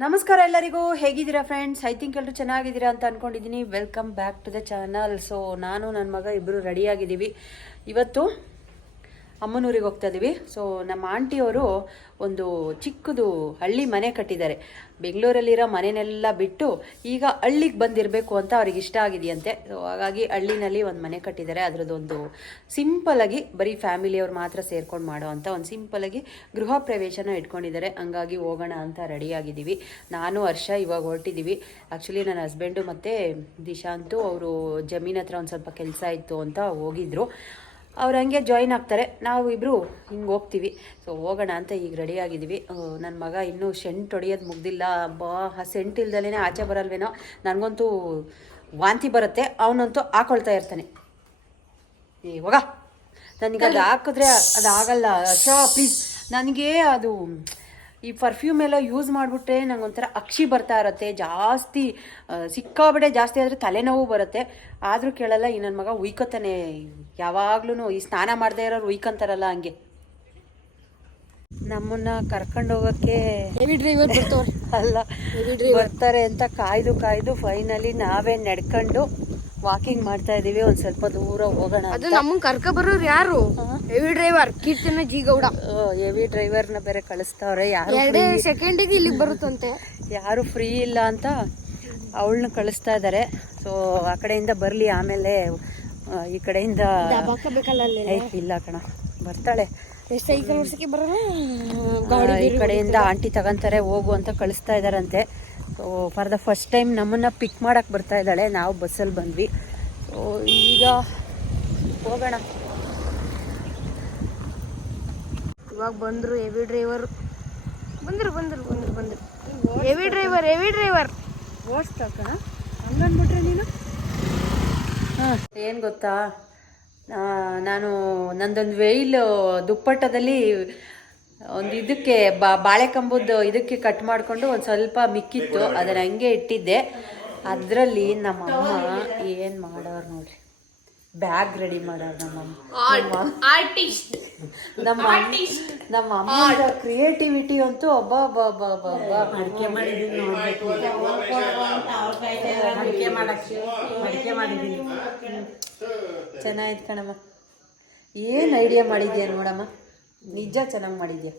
ನಮಸ್ಕಾರ ಎಲ್ಲರಿಗೂ, ಹೇಗಿದ್ದೀರಾ ಫ್ರೆಂಡ್ಸ್ ಐ ಥಿಂಕ್ ಎಲ್ಲರೂ ಚೆನ್ನಾಗಿದ್ದೀರಾ ಅಂತ ಅನ್ಕೊಂಡಿದ್ದೀನಿ. Welcome back to the channel so ನಾನು ನನ್ನ ಮಗ ಇಬ್ಬರು ರೆಡಿಯಾಗಿದ್ದೀವಿ ಇವತ್ತು ಅಮ್ಮನೂರಿಗೆ ಹೋಗ್ತಾ ಇದ್ದೀವಿ ಸೊ ನಮ್ಮ ಆಂಟಿಯವರು ಒಂದು ಚಿಕ್ಕದು ಹಳ್ಳಿ ಮನೆ ಕಟ್ಟಿದ್ದಾರೆ. ಬೆಂಗಳೂರಲ್ಲಿರೋ ಮನೆನೆಲ್ಲ ಬಿಟ್ಟು ಈಗ ಹಳ್ಳಿಗೆ ಬಂದಿರಬೇಕು ಅಂತ ಅವ್ರಿಗೆ ಇಷ್ಟ ಆಗಿದೆಯಂತೆ. ಸೊ ಹಾಗಾಗಿ ಹಳ್ಳಿನಲ್ಲಿ ಒಂದು ಮನೆ ಕಟ್ಟಿದ್ದಾರೆ. ಅದರದ್ದೊಂದು ಸಿಂಪಲಾಗಿ ಬರೀ ಫ್ಯಾಮಿಲಿಯವ್ರು ಮಾತ್ರ ಸೇರ್ಕೊಂಡು ಮಾಡೋ ಅಂತ ಒಂದು ಸಿಂಪಲಾಗಿ ಗೃಹ ಪ್ರವೇಶನ ಇಟ್ಕೊಂಡಿದ್ದಾರೆ. ಹಂಗಾಗಿ ಹೋಗೋಣ ಅಂತ ರೆಡಿಯಾಗಿದ್ದೀವಿ ನಾನು, ಹರ್ಷ ಇವಾಗ ಹೊರಟಿದ್ದೀವಿ ಆ್ಯಕ್ಚುಲಿ ನನ್ನ ಹಸ್ಬೆಂಡು ಮತ್ತು ದಿಶಾಂತು, ಅವರು ಜಮೀನ್ ಹತ್ರ ಒಂದು ಸ್ವಲ್ಪ ಕೆಲಸ ಇತ್ತು ಅಂತ ಹೋಗಿದ್ರು. ಅವ್ರು ಹಂಗೆ ಜಾಯಿನ್ ಆಗ್ತಾರೆ. ನಾವು ಇಬ್ಬರು ಹಿಂಗೆ ಹೋಗ್ತೀವಿ. ಸೊ ಹೋಗೋಣ ಅಂತ ಈಗ ರೆಡಿ ಆಗಿದ್ದೀವಿ ನನ್ನ ಮಗ ಇನ್ನೂ ಸೆಂಟ್ ಹೊಡೆಯೋದು ಮುಗ್ದಿಲ್ಲ. ಬಾ, ಆ ಸೆಂಟ್ ಇಲ್ದಲೇ ಆಚೆ ಬರಲ್ವೇನೋ. ನನಗಂತೂ ವಾಂತಿ ಬರುತ್ತೆ. ಅವನಂತೂ ಹಾಕೊಳ್ತಾ ಇರ್ತಾನೆ. ಇವಾಗ ನನಗೆ ಅದು ಹಾಕಿದ್ರೆ ಅದು ಆಗಲ್ಲ. ಅಚ್ಚಾ ಪ್ಲೀಸ್ ನನಗೆ ಅದು ಈ ಪರ್ಫ್ಯೂಮ್ ಎಲ್ಲ ಯೂಸ್ ಮಾಡಿಬಿಟ್ರೆ ನಂಗೆ ಒಂಥರ ಅಕ್ಷಿ ಬರ್ತಾ ಇರುತ್ತೆ ಜಾಸ್ತಿ ಸಿಕ್ಕಾಬಿಡೆ ಜಾಸ್ತಿ ಆದರೆ ತಲೆನೋವು ಬರುತ್ತೆ. ಆದರೂ ಕೇಳಲ್ಲ ಈ ನನ್ನ ಮಗ ಉಯ್ಕೋತಾನೆ. ಯಾವಾಗ್ಲೂ ಈ ಸ್ನಾನ ಮಾಡದೇ ಇರೋರು ಉಯ್ಕೊಂತಾರಲ್ಲ ಹಂಗೆ. ನಮ್ಮನ್ನ ಕರ್ಕೊಂಡು ಹೋಗೋಕ್ಕೆ ಹೆವಿ ಡ್ರೈವರ್ ಬರ್ತಾವ್ರೆ. ಅಲ್ಲ ಬರ್ತಾರೆ ಅಂತ ಕಾಯ್ದು ಕಾಯ್ದು ಫೈನಲಿ ನಾವೇ ನಡ್ಕೊಂಡು ವಾಕಿಂಗ್ ಮಾಡ್ತಾ ಇದೀವಿ ಒಂದ್ ಸ್ವಲ್ಪ ದೂರ ಹೋಗೋಣ ಅದು ನಮ್ಮನ್ ಕರ್ಕ ಬರೋರು ಯಾರು? Heavy driver Keerthana Jeegowda. Heavy heavy ಡ್ರೈವರ್ನ ಬೇರೆ ಕಳಿಸ್ತಾವ್ರೆ ಯಾರು ಎರಡೇ ಸೆಕೆಂಡ್ ಇಲ್ಲಿ ಇಲ್ಲಿಗೆ ಬರುತ್ತಂತೆ. ಯಾರು ಫ್ರೀ ಇಲ್ಲ ಅಂತ ಅವಳನ್ನ ಕಳಿಸ್ತಾ ಇದ್ದಾರೆ ಸೊ ಆ ಕಡೆಯಿಂದ ಬರಲಿ ಆಮೇಲೆ ಈ ಕಡೆಯಿಂದ ಇಲ್ಲ ಕಣ ಬರ್ತಾಳೆ. ಈ ಕಡೆಯಿಂದ ಆಂಟಿ ತಗೊಂತಾರೆ ಹೋಗು ಅಂತ ಕಳಿಸ್ತಾ ಇದ್ದಾರಂತೆ so for the first time ನಮ್ಮನ್ನ ಪಿಕ್ ಮಾಡಕ್ ಬರ್ತಾ ಇದ್ದಾಳೆ. ನಾವು ಬಸ್ಸಲ್ಲಿ ಬಂದ್ವಿ. ಸೊ ಈಗ ಹೋಗೋಣ. ಇವಾಗ ಬಂದ್ರು ಹೆವಿ ಡ್ರೈವರ್ ಬಂದ್ರು ಬಂದ್ರು ಬಂದ್ರು ಬಂದ್ರು. ಹೆವಿ ಡ್ರೈವರ್ ಹೆವಿ ಡ್ರೈವರ್ ಓಡಿಸ್ತಾ ಕಣ ಹಂಗನ್ಬಿಟ್ರೆ ನೀನು? ಹಾಂ. ಏನು ಗೊತ್ತಾ? ನಾನು ನಂದೊಂದು ವೆಯ್ಲ್ ದುಪ್ಪಟ್ಟದಲ್ಲಿ ಒಂದು ಇದಕ್ಕೆ ಬಾ ಬಾಳೆಕಂಬದ್ದು ಇದಕ್ಕೆ ಕಟ್ ಮಾಡಿಕೊಂಡು ಒಂದು ಸ್ವಲ್ಪ ಮಿಕ್ಕಿತ್ತು ಅದನ್ನ ಹಂಗೆ ಇಟ್ಟಿದ್ದೆ. ಅದರಲ್ಲಿ ನಮ್ಮಮ್ಮ ಏನು ಮಾಡೋರು ನೋಡ್ರಿ. ಬ್ಯಾಗ್ ರೆಡಿ ಮಾಡೋರು ನಮ್ಮಮ್ಮ ಆರ್ಟಿಸ್ಟ್ ನಮ್ಮ ನಮ್ಮ ಅಮ್ಮನ ಕ್ರಿಯೇಟಿವಿಟಿ ಅಂತೂ ಒಬ್ಬ ಒಬ್ಬ ಒಬ್ಬ ಒಬ್ಬ ಒಬ್ಬ ಅಡಿಕೆ ಮಾಡಿದ್ದೀನಿ ಚೆನ್ನಾಗಿತ್ತು ಅಡಿಕೆ ಮಾಡಕ್ಕೆ ಅಡಿಕೆ ಮಾಡಿದ್ದೀನಿ ಚೆನ್ನಾಯ್ತು ಕಣಮ್ಮ. ಏನು ಐಡಿಯಾ ಮಾಡಿದ್ಯಾ ನೋಡಮ್ಮ? ನಿಜ ಚೆನ್ನಾಗಿ ಮಾಡಿದ್ಯಾ?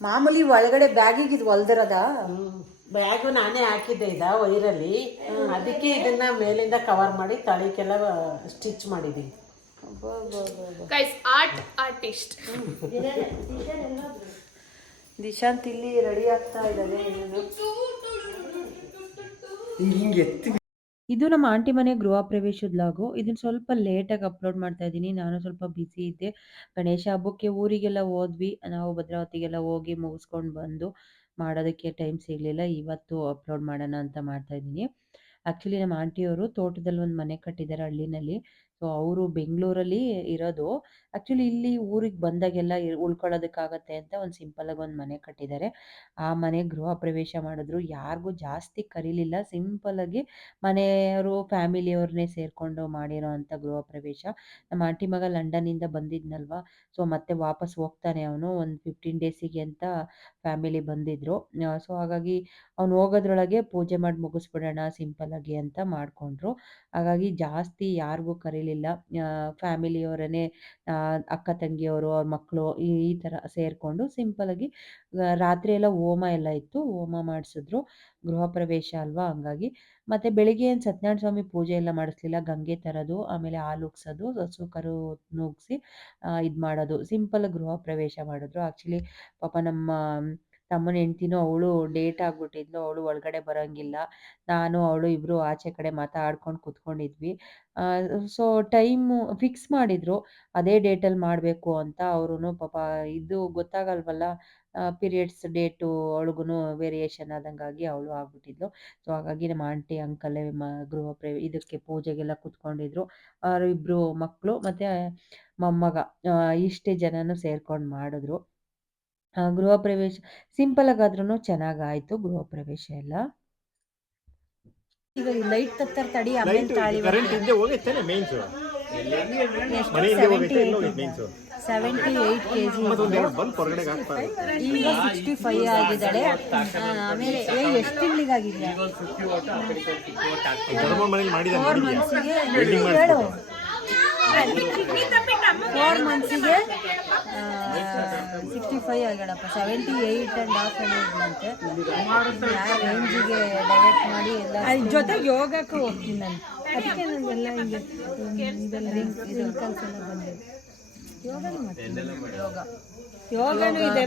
ಮಾಮೂಲಿ ಒಳಗಡೆ ಬ್ಯಾಗಿಗೆ ಇದು ಹೊಲ್ದಿರದ? ಬ್ಯಾಗು ನಾನೇ ಹಾಕಿದ್ದೆ ಇದ ವೈರಲ್ಲಿ. ಅದಕ್ಕೆ ಇದನ್ನ ಮೇಲಿಂದ ಕವರ್ ಮಾಡಿ ತಳಿಗೆಲ್ಲ ಸ್ಟಿಚ್ ಮಾಡಿದ್ದೀನಿ. ಆರ್ಟ್ ಆರ್ಟಿಸ್ಟ್ ದಿಶಾಂತ್ ಇಲ್ಲಿ ರೆಡಿ ಆಗ್ತಾ ಇದ್ದಾನೆ ಇನ್ನೇನು. ಇದು ನಮ್ಮ ಆಂಟಿ ಮನೆ ಗೃಹ ಪ್ರವೇಶದ ಲಾಗು. ಇದನ್ನ ಸ್ವಲ್ಪ ಲೇಟಾಗಿ ಅಪ್ಲೋಡ್ ಮಾಡ್ತಾ ಇದ್ದೀನಿ. ನಾನು ಸ್ವಲ್ಪ ಬಿಸಿ ಇದ್ದೆ. ಗಣೇಶ ಹಬ್ಬಕ್ಕೆ ಊರಿಗೆಲ್ಲ ಹೋದ್ವಿ. ನಾವು ಭದ್ರಾವತಿಗೆಲ್ಲ ಹೋಗಿ ಮುಗಿಸ್ಕೊಂಡು ಬಂದು ಮಾಡೋದಕ್ಕೆ ಟೈಮ್ ಸಿಗಲಿಲ್ಲ. ಇವತ್ತು ಅಪ್ಲೋಡ್ ಮಾಡೋಣ ಅಂತ ಮಾಡ್ತಾ ಇದ್ದೀನಿ. ಆ್ಯಕ್ಚುಲಿ ನಮ್ಮ ಆಂಟಿಯವರು ತೋಟದಲ್ಲಿ ಒಂದು ಮನೆ ಕಟ್ಟಿದ್ದಾರೆ ಹಳ್ಳಿನಲ್ಲಿ. ಸೊ, ಅವರು ಬೆಂಗಳೂರಲ್ಲಿ ಇರೋದು. ಆ್ಯಕ್ಚುಲಿ ಇಲ್ಲಿ ಊರಿಗೆ ಬಂದಾಗೆಲ್ಲ ಉಳ್ಕೊಳ್ಳೋದಕ್ಕಾಗತ್ತೆ ಅಂತ ಒಂದು ಸಿಂಪಲಾಗಿ ಒಂದು ಮನೆ ಕಟ್ಟಿದ್ದಾರೆ. ಆ ಮನೆ ಗೃಹ ಪ್ರವೇಶ ಮಾಡಿದ್ರು. ಯಾರಿಗೂ ಜಾಸ್ತಿ ಕರೀಲಿಲ್ಲ. ಸಿಂಪಲಾಗಿ ಮನೆಯವರು ಫ್ಯಾಮಿಲಿಯವ್ರನ್ನೇ ಸೇರಿಕೊಂಡು ಮಾಡಿರೋ ಅಂಥ ಗೃಹ ಪ್ರವೇಶ. ನಮ್ಮ ಆಂಟಿ ಮಗ ಲಂಡನ್ನಿಂದ ಬಂದಿದ್ನಲ್ವಾ? ಸೊ, ಮತ್ತೆ ವಾಪಸ್ ಹೋಗ್ತಾನೆ ಅವನು. ಒಂದು ಫಿಫ್ಟೀನ್ ಡೇಸಿಗೆ ಅಂತ ಫ್ಯಾಮಿಲಿ ಬಂದಿದ್ರು. ಸೊ, ಹಾಗಾಗಿ ಅವ್ನು ಹೋಗೋದ್ರೊಳಗೆ ಪೂಜೆ ಮಾಡಿ ಮುಗಿಸ್ಬಿಡೋಣ ಸಿಂಪಲಾಗಿ ಅಂತ ಮಾಡಿಕೊಂಡ್ರು. ಹಾಗಾಗಿ ಜಾಸ್ತಿ ಯಾರಿಗೂ ಕರೀಲಿಲ್ಲ. ಫ್ಯಾಮಿಲಿಯವರನ್ನೇ ಅಕ್ಕ ತಂಗಿಯವರು, ಅವ್ರ ಮಕ್ಕಳು ಈ ಥರ ಸೇರಿಕೊಂಡು ಸಿಂಪಲಾಗಿ ರಾತ್ರಿ ಎಲ್ಲ ಹೋಮ ಎಲ್ಲ ಇತ್ತು. ಹೋಮ ಮಾಡಿಸಿದ್ರು. ಗೃಹ ಪ್ರವೇಶ ಅಲ್ವಾ ಹಂಗಾಗಿ. ಮತ್ತೆ ಬೆಳಿಗ್ಗೆ ಏನು ಸತ್ಯನಾರಾಯಣ ಸ್ವಾಮಿ ಪೂಜೆ ಎಲ್ಲ ಮಾಡಿಸ್ಲಿಲ್ಲ. ಗಂಗೆ ತರೋದು, ಆಮೇಲೆ ಹಾಲು ಉಗ್ಸೋದು ಹಸು ಕರು ನುಗ್ಸಿ ಇದು ಮಾಡೋದು. ಸಿಂಪಲ್ ಗೃಹ ಪ್ರವೇಶ ಮಾಡಿದ್ರು. ಆ್ಯಕ್ಚುಲಿ ಪಾಪ ನಮ್ಮ ತಮ್ಮನ ಹೆಂಡ್ತಿನೂ ಅವಳು ಡೇಟ್ ಆಗ್ಬಿಟ್ಟಿದ್ಲು, ಅವಳು ಒಳಗಡೆ ಬರೋಂಗಿಲ್ಲ. ನಾನು, ಅವಳು ಇಬ್ರು ಆಚೆ ಕಡೆ ಮಾತಾಡ್ಕೊಂಡು ಕೂತ್ಕೊಂಡಿದ್ವಿ. ಸೊ ಟೈಮು ಫಿಕ್ಸ್ ಮಾಡಿದ್ರು. ಅದೇ ಡೇಟಲ್ಲಿ ಮಾಡಬೇಕು ಅಂತ ಅವ್ರೂ ಪಾಪ ಇದು ಗೊತ್ತಾಗಲ್ವಲ್ಲ ಪೀರಿಯಡ್ಸ್ ಡೇಟು ಅವಳಿಗೂ ವೇರಿಯೇಷನ್ ಆದಂಗಾಗಿ ಅವಳು ಆಗ್ಬಿಟ್ಟಿದ್ಲು. ಸೊ ಹಾಗಾಗಿ ನಮ್ಮ ಆಂಟಿ, ಅಂಕಲೇ, ಮ, ಗೃಹ ಪ್ರೇ, ಇದಕ್ಕೆ ಪೂಜೆಗೆಲ್ಲ ಕೂತ್ಕೊಂಡಿದ್ರು. ಅವರಿಬ್ಬರು ಮಕ್ಕಳು ಮತ್ತು ಮೊಮ್ಮಗ ಇಷ್ಟೇ ಜನನೂ ಸೇರ್ಕೊಂಡು ಮಾಡಿದ್ರು. ಗೃಹ ಪ್ರವೇಶ ಸಿಂಪಲಾಗಾದ್ರೂ ಚೆನ್ನಾಗಾಯ್ತು ಗೃಹ ಪ್ರವೇಶ ಎಲ್ಲ. ಈಗ ಲೈಟ್ ತತ್ತರ ತಡಿ ಆಮೇಲೆ ತಾಳಿ ಸೆವೆಂಟಿ ಏಯ್ಟ್ ಕೆ ಜಿ ಈಗ ಸಿಕ್ಸ್ಟಿ ಫೈವ್ ಆಗಿದ್ದಾಳೆ ಆಮೇಲೆ ಏ, ಎಷ್ಟು ತಿಂಗಳಿಗಾಗಿದೆ? ಫೋರ್ ಮಂತ್ಸಿಗೆ ಹೇಳು ಫೋರ್ ಮಂತ್ಸಿಗೆ ಸಿಕ್ಸ್ಟಿ ಫೈವ್ ಆಗ್ಯಾಡಪ್ಪ ಸೆವೆಂಟಿ ಏಯ್ಟ್ ಆ್ಯಂಡ್ ಹಾಫ್ ಆಗಿದ್ದಂತೆ ಯಾವ ರೇಂಜಿಗೆ ಡಯಟ್ ಮಾಡಿ ಎಲ್ಲ ಜೊತೆ ಯೋಗಕ್ಕೂ ಹೋಗ್ತೀನಿ ನಾನು. ಅದಕ್ಕೆ ನನಗೆಲ್ಲ ಹಿಂಗೆ ಇದೆಲ್ಲ ರಿಂಕಲ್ಸ್ ಎಲ್ಲ ಬಂದಿದೆ. ಯೋಗನೂ ಮಾಡ್ತೀನಿ. ಯೋಗ. ಯೋಗನೂ ಇದೆ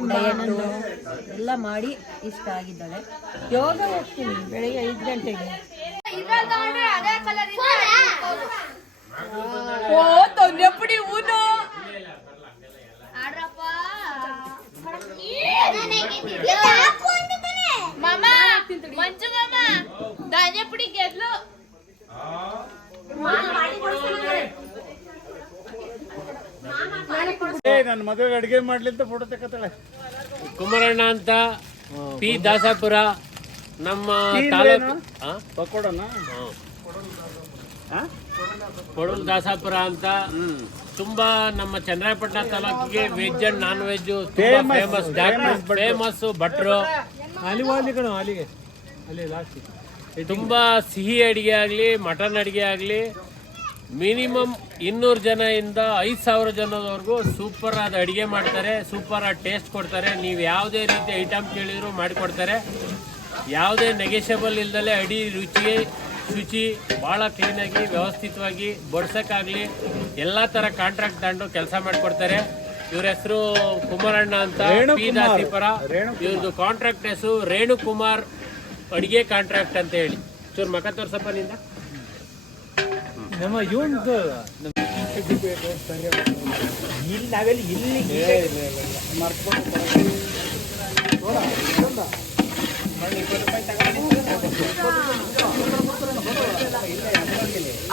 ಎಲ್ಲ ಮಾಡಿ ಇಷ್ಟ ಆಗಿದ್ದಾಳೆ. ಯೋಗ ಹೋಗ್ತೀನಿ ಬೆಳಿಗ್ಗೆ ಐದು ಗಂಟೆಗೆ. ಓ ತೊಂದ್ರೆಪುಡಿ ಊನು. ಮಾಮ ಮಂಜು ಮಾಮ ಧಾನ್ಯಪುಡಿ ಗೆದ್ಲು. ನನ್ನ ಮದುವೆಗೆ ಅಡಿಗೆ ಮಾಡ್ಲಿಂತ ಫೋಟೋ ತಕ್ಕತ್ತಾಳೆ ಕುಮಾರಣ್ಣ ಅಂತ ಪಿ ದಾಸಾಪುರ ನಮ್ಮ ತಾಲೂಕು? ಪಕೋಡನ? ಕೊಡೂರು ದಾಸಾಪುರ ಅಂತ. ತುಂಬಾ ನಮ್ಮ ಚಂದ್ರಾಯಪಟ್ಟಣ ತಾಲೂಕಿಗೆ veg and non veg famous famous ಭಟ್ರು. ಅಲ್ಲಿಗೆ. ಅಲ್ಲಿ ಲಾಸ್ಟ್ ತುಂಬಾ ಸಿಹಿ ಅಡಿಗೆ ಆಗಲಿ ಮಟನ್ ಅಡಿಗೆ ಆಗಲಿ ಮಿನಿಮಮ್ ಇನ್ನೂರು ಜನದಿಂದ ಐದು ಸಾವಿರ ಜನದವರೆಗೂ ಸೂಪರ್ ಆದ ಅಡಿಗೆ ಮಾಡ್ತಾರೆ ಸೂಪರ್ ಆದ ಟೇಸ್ಟ್ ಕೊಡ್ತಾರೆ. ನೀವು ಯಾವುದೇ ರೀತಿ ಐಟಮ್ ಕೇಳಿದ್ರು ಮಾಡಿಕೊಡ್ತಾರೆ. ಯಾವುದೇ ನೆಗೆಷಬಲ್ ಇಲ್ದಲೆ ಅಡಿ ರುಚಿ ಶುಚಿ ಭಾಳ ಕ್ಲೀನಾಗಿ ವ್ಯವಸ್ಥಿತವಾಗಿ ಬಡ್ಸೋಕ್ಕಾಗಲಿ ಎಲ್ಲ ಥರ ಕಾಂಟ್ರಾಕ್ಟ್ ತಗೊಂಡು ಕೆಲಸ ಮಾಡಿಕೊಡ್ತಾರೆ. ಇವ್ರ ಹೆಸರು ಕುಮಾರಣ್ಣ ಅಂತ ಪಿ ದಾಸಿಪುರ. ಇವ್ರದ್ದು ಕಾಂಟ್ರಾಕ್ಟ್ ಹೆಸರು ರೇಣುಕುಮಾರ್ ಅಡಿಗೆ ಕಾಂಟ್ರಾಕ್ಟ್ ಅಂತ ಹೇಳಿ. ಚೂರು ಮಕ ತೋರ್ಸಪ್ಪ ನಿಂದ. ನಮ್ಮ ಇವನ್ ಇಲ್ಲಿ ನಾವೆಲ್ಲಿ ಇಲ್ಲಿ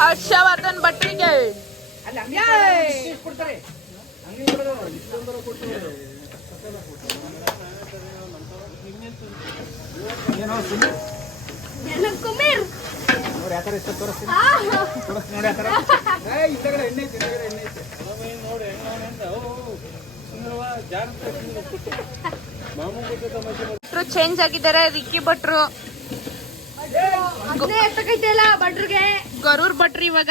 ಹರ್ಷವರ್ಧನ್ ಭಟ್ರಿಗೆ. ಭಟ್ರು ಚೇಂಜ್ ಆಗಿದ್ದಾರೆ ರಿಕ್ಕಿ ಭಟ್ರು. ಎತ್ತಕೈತೆಲ್ಲ ಬಡ್ರಿಗೆ ಗರೂರ್ ಭಟ್ರು ಇವಾಗ.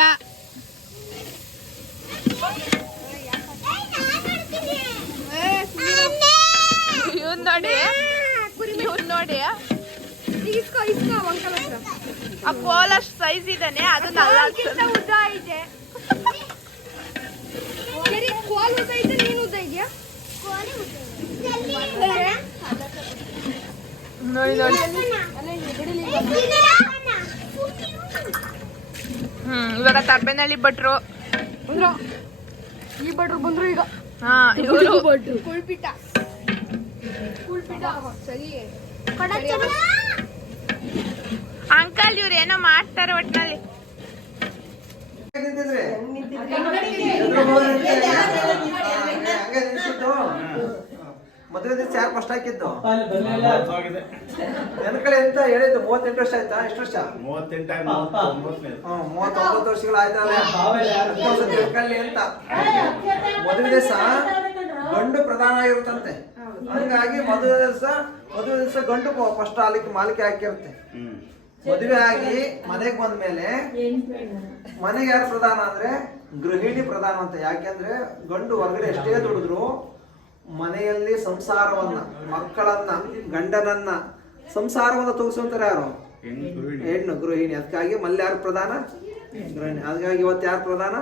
ಇವನ್ ನೋಡಿ. ಇವನ್ ನೋಡಿ. ಇಸ್ಕೋ ಇಸ್ಕೋ ಅಂಕಲ್ ಹತ್ರ. ಆ ಕೋಲ್ ಅಷ್ಟು ಸೈಜ್ ಇದ್ದಾನೆ ಅದು ನಲ್ಲ ಅದಕ್ಕಿಂತ ಉದ್ದ ಐತೆ. ಸರಿ ಕೋಲ್ ಉದ್ದ ಐತೆ ನೀನು ಉದ್ದ ಇದೆಯಾ? ನೋಡಿ ನೋಡಿ. ಹ್ಮ್ ಇವಾಗ ತರ್ಬೇನಹಳ್ಳಿ ಭಟ್ರು. ಈ ಭಟ್ರು ಬಂದ್ರು ಈಗ. ಹಾ ಇವರು. ಕುಳ್ಪಿಟ ಕುಳ್ಪಿಟ ಸರಿ. ಅಂಕಲ್ ಇವ್ರು ಏನೋ ಮಾಡ್ತಾರೆ ಒಟ್ನಲ್ಲಿ. ಮದುವೆ ದಿವಸ ಯಾರು ಫಸ್ಟ್ ಹಾಕಿದ್ದು? ನನ್ನ ಕಡೆ ಎಂತ ಹೇಳಿದ್ದು ಮೂವತ್ತೆಂಟು ವರ್ಷ ಆಯ್ತಾ? ಎಷ್ಟು ವರ್ಷ? ಮೂವತ್ತೊಂಬತ್ತು ವರ್ಷಗಳು ಆಯ್ತಲ್ಲ ಅಂತ. ಮದುವೆ ದಿವಸ ಗಂಡು ಪ್ರಧಾನ ಆಗಿರುತ್ತಂತೆ. ಹಂಗಾಗಿ ಮದುವೆ ದಿವಸ ಮದುವೆ ದಿವಸ ಗಂಡು ಫಸ್ಟ್ ಅಲ್ಲಿಗೆ ಮಾಲಿಕೆ ಹಾಕಿರುತ್ತೆ. ಮದುವೆ ಆಗಿ ಮನೆಗೆ ಬಂದ್ಮೇಲೆ ಮನೆಗೆ ಯಾರು ಪ್ರಧಾನ ಅಂದ್ರೆ ಗೃಹಿಣಿ ಪ್ರಧಾನ ಅಂತ. ಯಾಕೆಂದ್ರೆ ಗಂಡು ಹೊರಗಡೆ ಎಷ್ಟೇ ದುಡಿದ್ರು ಮನೆಯಲ್ಲಿ ಸಂಸಾರವನ್ನ ಮಕ್ಕಳನ್ನ ಗಂಡನನ್ನ ಸಂಸಾರವನ್ನ ತೋರಿಸುವಂತಾರೆ ಯಾರು? ಹೆಣ್ಣು ಗೃಹಿಣಿ. ಅದಕ್ಕಾಗಿ ಮಲ್ಲಿ ಯಾರು ಪ್ರಧಾನ? ಗೃಹಿಣಿ. ಅದಕ್ಕಾಗಿ ಇವತ್ತು ಯಾರು ಪ್ರಧಾನ?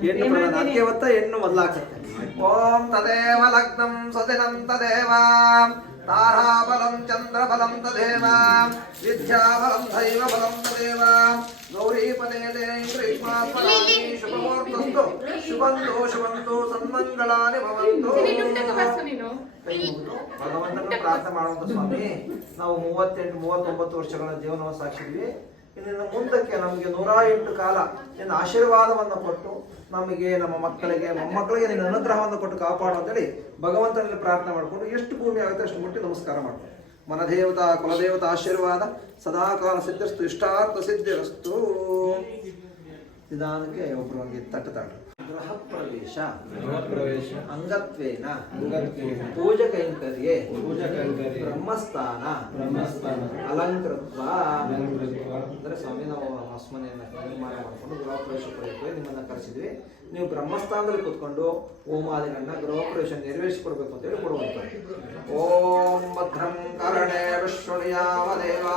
ಹೆಣ್ಣು ಪ್ರಧಾನ. ಅದಕ್ಕೆ ಇವತ್ತ ಹೆಣ್ಣು ಮೊದಲಾಗ್ತದೆ ಓಂ ತದೇವ ಲಗ್ನಂ ಸದಿನಂ ತಾರಾಬಲಂ ಚಂದ್ರಬಲಂ ತದೇವ ವಿದ್ಯಾಬಲಂ ದೈವಬಲಂ ತದೇವ ಗೌರೀಪದೇ ಗ್ರೀಷ್ಮಾತ್ಮನಾನಿ ಶುಭಮೂರ್ತಸ್ತು ಶುಭಂತು ಶುಭಂತು ಸನ್ಮಂಗಳಾನಿ ಭವಂತು ಭಗವಂತನ ಪ್ರಾರ್ಥನೆ ಮಾಡುವಂತ ಸ್ವಾಮಿ ನಾವು ಮೂವತ್ತೆಂಟು ಮೂವತ್ತೊಂಬತ್ತು ವರ್ಷಗಳ ಜೀವನವ ಸಾಕ್ಷಿದ್ವಿ ಇನ್ನು ಮುಂದಕ್ಕೆ ನಮಗೆ ನೂರ ಎಂಟು ಕಾಲ ನಿನ್ನ ಆಶೀರ್ವಾದವನ್ನು ಕೊಟ್ಟು ನಮಗೆ ನಮ್ಮ ಮಕ್ಕಳಿಗೆ, ಮೊಮ್ಮಕ್ಕಳಿಗೆ ನಿನ್ನ ಅನುಗ್ರಹವನ್ನು ಕೊಟ್ಟು ಕಾಪಾಡು ಅಂತೇಳಿ ಭಗವಂತನಲ್ಲಿ ಪ್ರಾರ್ಥನೆ ಮಾಡಿಕೊಂಡು ಎಷ್ಟು ಭೂಮಿ ಆಗುತ್ತೆ ಅಷ್ಟು ಮುಟ್ಟಿ ನಮಸ್ಕಾರ ಮಾಡ್ಕೊಂಡು ಮನದೇವತಾ, ಕುಲದೇವತಾ ಆಶೀರ್ವಾದ, ಸದಾಕಾಲ ಸಿದ್ಧಸ್ತು ಇಷ್ಟಾರ್ಥ ಸಿದ್ಧಿರಸ್ತು. ನಿಧಾನಕ್ಕೆ ಒಬ್ರು ಹಂಗೆ ತಾಳ್ರಿ ಗೃಹ ಪ್ರವೇಶ ಗೃಹ ಪ್ರವೇಶ ಅಂಗತ್ವೇನ ಅಂಗತ್ವೇನ ಪೂಜಕೈಂಕರ್ಯೆ ಪೂಜಕೈಂಕರ್ಯೆ ಬ್ರಹ್ಮಸ್ಥಾನ ಬ್ರಹ್ಮಸ್ಥಾನ ಅಲಂಕೃತ್ವ ಅಲಂಕೃತ್ವ ಅಂದ್ರೆ ಸ್ವಾಮಿ ನಾವು ಹೊಸಮನೆಯನ್ನ ನಿರ್ಮಾಣ ಮಾಡಿಕೊಂಡು ಗೃಹ ಪ್ರವೇಶ ಕೊಡಬೇಕು ನಿಮ್ಮನ್ನು ಕರೆಸಿದ್ವಿ. ನೀವು ಬ್ರಹ್ಮಸ್ಥಾನದಲ್ಲಿ ಕೂತ್ಕೊಂಡು ಹೋಮಾದಿಗಳನ್ನ ಗೃಹ ಪ್ರವೇಶ ಅಂತ ಹೇಳಿ ಕೊಡುವಂಥದ್ದು ಓಂ ಭದ್ರಂ ಕರಣೇ ವಿಶ್ವಣಿಯಾಮ ದೇವಾ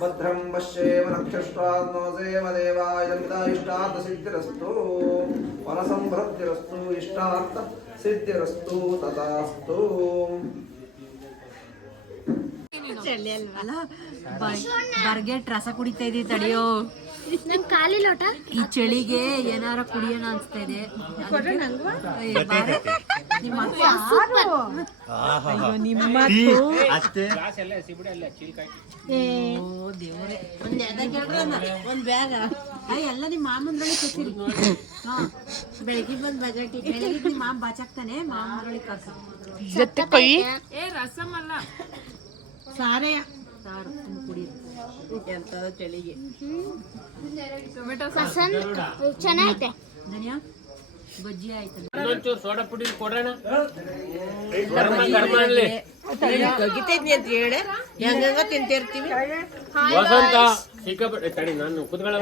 ಭದ್ರಂ ಪಶ್ಯೇಮ ನಕ್ಷಷ್ಟಾತ್ಮೋ ದೇವ ದೇವಾ ಇದರಿಂದ ಇಷ್ಟಾರ್ಥ ಸಿದ್ಧಿರಸ್ತು. ಫಲಸಂವೃದ್ಧಿರಸ್ತು ಇಷ್ಟಾರ್ಥ ಸಿದ್ಧಿರಸ್ತು, ತಥಾಸ್ತು. ಬರ್ಗೆಟ್ ರಸ ಕುಡಿತಾ ಇದೀವಿ ತಡಿಯೋ. ನಂಗೆ ಖಾಲಿ ಲೋಟ? ಈ ಚಳಿಗೆ ಏನಾರ ಕುಡಿಯೋಣ ಅನ್ಸ್ತಾ ಇದೆ. ಏ, ಎಲ್ಲ ನಿಮ್ಮ ಮಾಮಂದ್ರೊಳಗೆ ಕೊಟ್ಟಿರಿ ಹಾ ಬೆಳಗ್ಗೆ ಬಂದ್ ಬಜಾಟಿ ಬೆಳಗ್ಗೆ ನಿಮ್ಮ ಮಾಮ ಬಾಚಾಕ್ತಾನೆ ಮಾಮಂದ್ರೊಳಗೆ ಕಸ ಜೊತೆ ಕೈ. ಸಾರೆಯ ಸಾರು ಕುಡೀರಿ ಎಂತದ ಚಳಿಗೆ ಚೆನ್ನಾಗೈತೆ. ಧನಿಯಾ ಬಜ್ಜಿ ಆಯ್ತು? ಇನ್ನೊಂಚೂರು ಸೋಡಾ ಪುಡಿ ಕೊಡೋಣ. ಗರ್ಮ ಗರ್ಮ ಅನ್ಲಿ ವಸಂತ ಸಿಕ್ಕಾಪಟ್ಟೆ ತಡಿ ನಾನು ಕುತ್ಕೊಳ್ಳ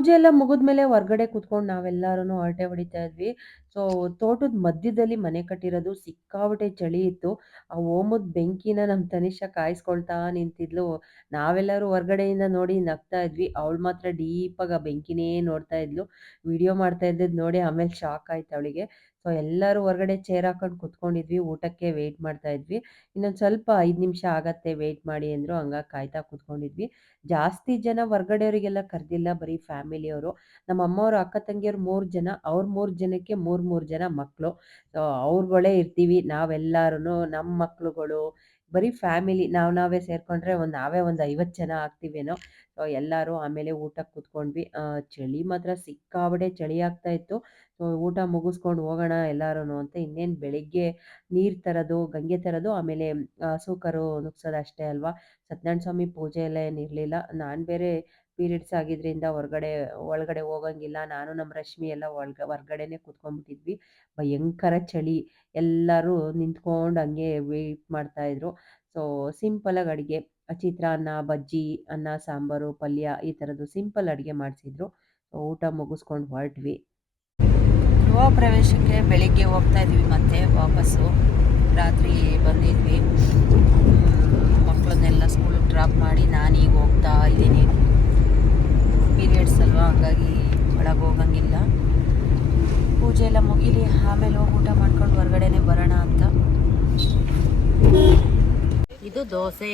ಪೂಜೆ ಎಲ್ಲ ಮುಗಿದ್ಮೇಲೆ ಹೊರಗಡೆ ಕುತ್ಕೊಂಡು ನಾವೆಲ್ಲರೂ ಹರಟೆ ಹೊಡಿತಾ ಇದ್ವಿ. ಸೊ ತೋಟದ ಮಧ್ಯದಲ್ಲಿ ಮನೆ ಕಟ್ಟಿರೋದು ಸಿಕ್ಕಾಪಟ್ಟೆ ಚಳಿ ಇತ್ತು. ಆ ಓಮದ ಬೆಂಕಿನ ನಮ್ಮ ತನಿಷ ಕಾಯಿಸ್ಕೊಳ್ತಾ ನಿಂತಿದ್ಲು. ನಾವೆಲ್ಲರೂ ಹೊರಗಡೆಯಿಂದ ನೋಡಿ ನಗ್ತಾ ಇದ್ವಿ. ಅವಳು ಮಾತ್ರ ಡೀಪಾಗಿ ಆ ಬೆಂಕಿನೇ ನೋಡ್ತಾ ಇದ್ಲು. ವಿಡಿಯೋ ಮಾಡ್ತಾ ಇದ್ದದ್ದು ನೋಡಿ ಆಮೇಲೆ ಶಾಕ್ ಆಯ್ತು ಅವಳಿಗೆ. ಸೊ ಎಲ್ಲರೂ ಹೊರಗಡೆ ಚೇರ್ ಹಾಕೊಂಡು ಕುತ್ಕೊಂಡಿದ್ವಿ, ಊಟಕ್ಕೆ ವೆಯ್ಟ್ ಮಾಡ್ತಾ ಇದ್ವಿ. ಇನ್ನೊಂದು ಸ್ವಲ್ಪ ಐದು ನಿಮಿಷ ಆಗತ್ತೆ ವೆಯ್ಟ್ ಮಾಡಿ ಅಂದರು ಹಂಗಾಗಿ ಕಾಯ್ತಾ ಕುತ್ಕೊಂಡಿದ್ವಿ. ಜಾಸ್ತಿ ಜನ ಹೊರ್ಗಡೆಯವರಿಗೆಲ್ಲ ಕರೆದಿಲ್ಲ, ಬರೀ ಫ್ಯಾಮಿಲಿಯವರು ನಮ್ಮ ಅಮ್ಮವರು ಅಕ್ಕ ತಂಗಿಯವ್ರು ಮೂರು ಜನ, ಅವ್ರ ಮೂರು ಜನಕ್ಕೆ ಮೂರು ಮೂರು ಜನ ಮಕ್ಕಳು ಸೊ ಅವ್ರುಗಳೇ ಇರ್ತೀವಿ ನಾವೆಲ್ಲರೂ ನಮ್ಮ ಮಕ್ಳುಗಳು ಬರೀ ಫ್ಯಾಮಿಲಿ ನಾವು ನಾವೇ ಸೇರಿಕೊಂಡ್ರೆ ಒಂದು ನಾವೇ ಒಂದು ಐವತ್ತು ಜನ ಆಗ್ತೀವೇನೋ. ಸೊ ಎಲ್ಲರೂ ಆಮೇಲೆ ಊಟಕ್ಕೆ ಕೂತ್ಕೊಂಡ್ವಿ. ಚಳಿ ಮಾತ್ರ ಸಿಕ್ಕಾಬಡೆ ಚಳಿ ಆಗ್ತಾ ಇತ್ತು. ಸೊ ಊಟ ಮುಗಿಸ್ಕೊಂಡು ಹೋಗೋಣ ಎಲ್ಲರೂ ಅಂತ ಇನ್ನೇನು ಬೆಳಿಗ್ಗೆ ನೀರು ತರೋದು, ಗಂಗೆ ತರೋದು, ಆಮೇಲೆ ಹಸು ಕರು ನುಗ್ಸೋದು ಅಷ್ಟೇ ಅಲ್ವಾ? ಸತ್ಯನಾರಾಯಣ ಸ್ವಾಮಿ ಪೂಜೆ ಎಲ್ಲ ಏನಿರಲಿಲ್ಲ ನಾನು ಬೇರೆ ಪೀರಿಯಡ್ಸ್ ಆಗಿದ್ದರಿಂದ ಹೊರಗಡೆ, ಒಳಗಡೆ ಹೋಗಂಗಿಲ್ಲ. ನಾನು ನಮ್ಮ ರಶ್ಮಿ ಎಲ್ಲ ಒಳಗ, ಹೊರ್ಗಡೆನೇ ಕುತ್ಕೊಂಡ್ಬಿಟ್ಟಿದ್ವಿ. ಭಯಂಕರ ಚಳಿ. ಎಲ್ಲರೂ ನಿಂತ್ಕೊಂಡು ಹಂಗೆ ವೆಯ್ಟ್ ಮಾಡ್ತಾಯಿದ್ರು ಸೊ ಸಿಂಪಲಾಗಿ ಅಡುಗೆ. ಚಿತ್ರಾನ್ನ ಬಜ್ಜಿ, ಅನ್ನ, ಸಾಂಬಾರು, ಪಲ್ಯ ಈ ಥರದ್ದು ಸಿಂಪಲ್ ಅಡುಗೆ ಮಾಡಿಸಿದ್ರು. ಊಟ ಮುಗಿಸ್ಕೊಂಡು ಹೊರಟ್ವಿ. ಗೃಹ ಪ್ರವೇಶಕ್ಕೆ ಬೆಳಿಗ್ಗೆ ಹೋಗ್ತಾ ಇದ್ವಿ ಮತ್ತೆ ವಾಪಸ್ಸು. ರಾತ್ರಿ ಬಂದಿದ್ವಿ. ಮಕ್ಕಳನ್ನೆಲ್ಲ ಸ್ಕೂಲ್ ಡ್ರಾಪ್ ಮಾಡಿ ನಾನೀಗ ಹೋಗ್ತಾ ಇದ್ದೀನಿ. ಪೀರಿಯಡ್ಸ್ ಅಲ್ವಾ ಹಂಗಾಗಿ ಒಳಗೆ ಹೋಗಂಗಿಲ್ಲ. ಪೂಜೆ ಎಲ್ಲ ಮುಗಿಲಿ ಆಮೇಲೆ ಹೋಗಿ ಊಟ ಮಾಡ್ಕೊಂಡು ಹೊರಗಡೆನೆ ಬರೋಣ ಅಂತ. ಇದು ದೋಸೆ.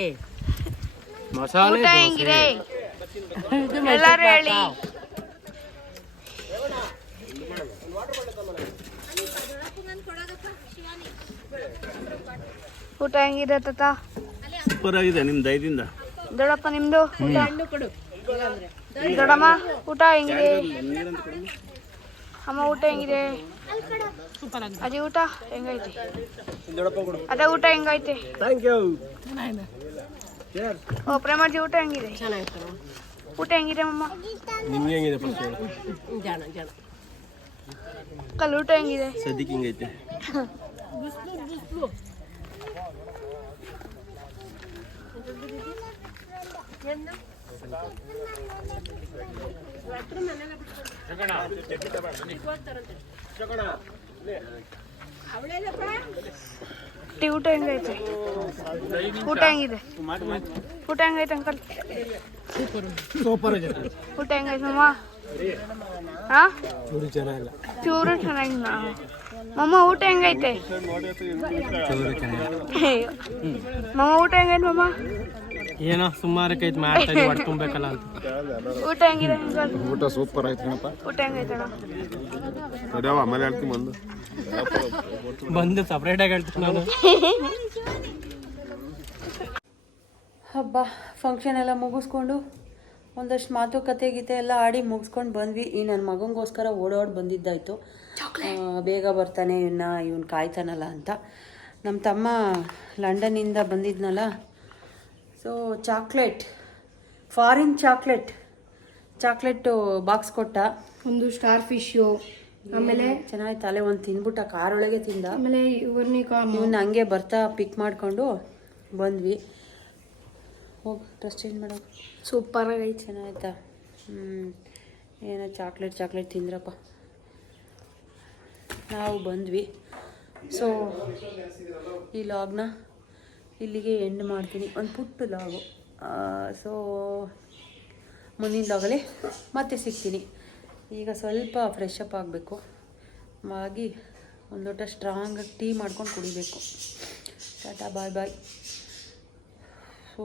ಮಸಾಲೆ ಊಟ ಹೆಂಗಿದೆ? ಎಲ್ಲಾರು ಹೇಳಿ. ಊಟ ಹೆಂಗಿದೆ ತಾತ? ಸೂಪರ್ ಆಗಿದೆ ನಿಮ್ ದಯದಿಂದ. ದೊಡ್ಡಪ್ಪ ನಿಮ್ದು? ಊಟ ದೊಡ್ಡಮ್ಮ ಊಟ ಹೆಂಗಿದೆ? ಅಮ್ಮ ಊಟ ಹೆಂಗಿದೆ? ಅದೇ ಊಟ ಹೆಂಗೈತೆ? ಅದೇ ಊಟ ಹೆಂಗೈತೆ? ಥ್ಯಾಂಕ್ ಯು ಓ ಪ್ರೇಮಾಜಿ ಊಟ ಹೆಂಗಿದೆ? ಊಟ ಹೆಂಗಿದೆ ಮಮ್ಮ ನಿಮ್ಗೆ ಹೆಂಗಿದೆ ಫಸ್ಟ್ ಕಲ್ ಊಟ ಹೆಂಗಿದೆ? ಸದ್ಯಕ್ಕೆ ಹಿಂಗೈತೆ? ಟೀ ಊಟ ಹೆಂಗೈತೆ? ಊಟ ಹೆಂಗಿದೆ? ಊಟ ಹೆಂಗೈತೆ ಅಂಕಲ್? ಸೂಪರ್ ಊಟ ಹೆಂಗೈತೆ ಮಮ್ಮ ಹಾ ಚೂರು ಚೆನ್ನಾಗಿಲ್ಲ. ಚೂರು ಚೆನ್ನಾಗಿಲ್ಲ ಮಮ್ಮ ಊಟ ಹೆಂಗೈತೆ. ಮಮ್ಮ ಊಟ ಹೆಂಗೈತೆ ಮಮ್ಮ ಏನೋ ಸುಮಾರಕ್ಕೈತೆ ಮಾಡ್ತಾ ಇದ್ವಿ ಹೊಟ್ಟೆ ತುಂಬಬೇಕಲ್ಲ ಅಂತ. ಊಟ ಹೆಂಗಿದೆ ಊಟ ಸೂಪರ್ ಆಯ್ತು ಕಣಪ್ಪ. ಊಟ ಹೆಂಗೈತಣ ತಡೆಯವ ಆಮೇಲೆ ಹೇಳ್ತೀನಿ ಬಂದು. ಬಂದು ಸಪ್ರೇಟಾಗಿ ಹೇಳ್ತೀನಿ ನಾನು. ಹಬ್ಬ ಫಂಕ್ಷನ್ ಎಲ್ಲ ಮುಗಿಸ್ಕೊಂಡು ಒಂದಷ್ಟು ಮಾತುಕತೆ ಗೀತೆ ಎಲ್ಲ ಆಡಿ ಮುಗಿಸ್ಕೊಂಡು ಬಂದ್ವಿ. ಈ ನನ್ನ ಮಗನಿಗೋಸ್ಕರ ಓಡೋಡಿ ಬಂದಿದ್ದಾಯ್ತು. ಬೇಗ ಬರ್ತಾನೆ ಇವನ್ನ ಇವನು ಕಾಯ್ತಾನಲ್ಲ ಅಂತ. ನಮ್ಮ ತಮ್ಮ ಲಂಡನ್ನಿಂದ ಬಂದಿದ್ನಲ್ಲ so chocolate foreign chocolate chocolate box ಕೊಟ್ಟ. ಒಂದು ಸ್ಟಾರ್ ಫಿಶು ಆಮೇಲೆ ಚೆನ್ನಾಗಿತ್ತು ಅಲ್ಲೇ ಒಂದು ತಿಂದ್ಬಿಟ್ಟ ಕಾರೊಳಗೆ ತಿಂದ. ಆಮೇಲೆ ಇವ್ರನ್ನ ಇವನ್ನ ಹಂಗೆ ಬರ್ತಾ ಪಿಕ್ ಮಾಡಿಕೊಂಡು ಬಂದ್ವಿ. ಹೋಗಿ ಡ್ರೆಸ್ ಚೇಂಜ್ ಮಾಡೋದು ಸೂಪರ್ ಆಗೈತೆ ಚೆನ್ನಾಯ್ತಾ ಹ್ಞೂ ಏನೋ ಚಾಕ್ಲೇಟ್ ಚಾಕ್ಲೇಟ್ ತಿಂದ್ರಪ್ಪ. ನಾವು ಬಂದ್ವಿ. ಸೊ ಈ ಲಾಗ್ನ ಇಲ್ಲಿಗೆ ಎಂಡ್ ಮಾಡ್ತೀನಿ. ಒಂದು ಪುಟ್ಟ ಲಾಗು ಸೊ ಮುಂದಿನ ಲಾಗಲ್ಲಿ ಮತ್ತೆ ಸಿಗ್ತೀನಿ. ಈಗ ಸ್ವಲ್ಪ ಫ್ರೆಶ್ ಅಪ್ ಆಗಬೇಕು. ಆಗಿ ಒಂದು ಲೋಟ ಸ್ಟ್ರಾಂಗಾಗಿ ಟೀ ಮಾಡ್ಕೊಂಡು ಕುಡಿಬೇಕು. ಟಾಟಾ ಬಾಯ್ ಬಾಯ್ ಸೊ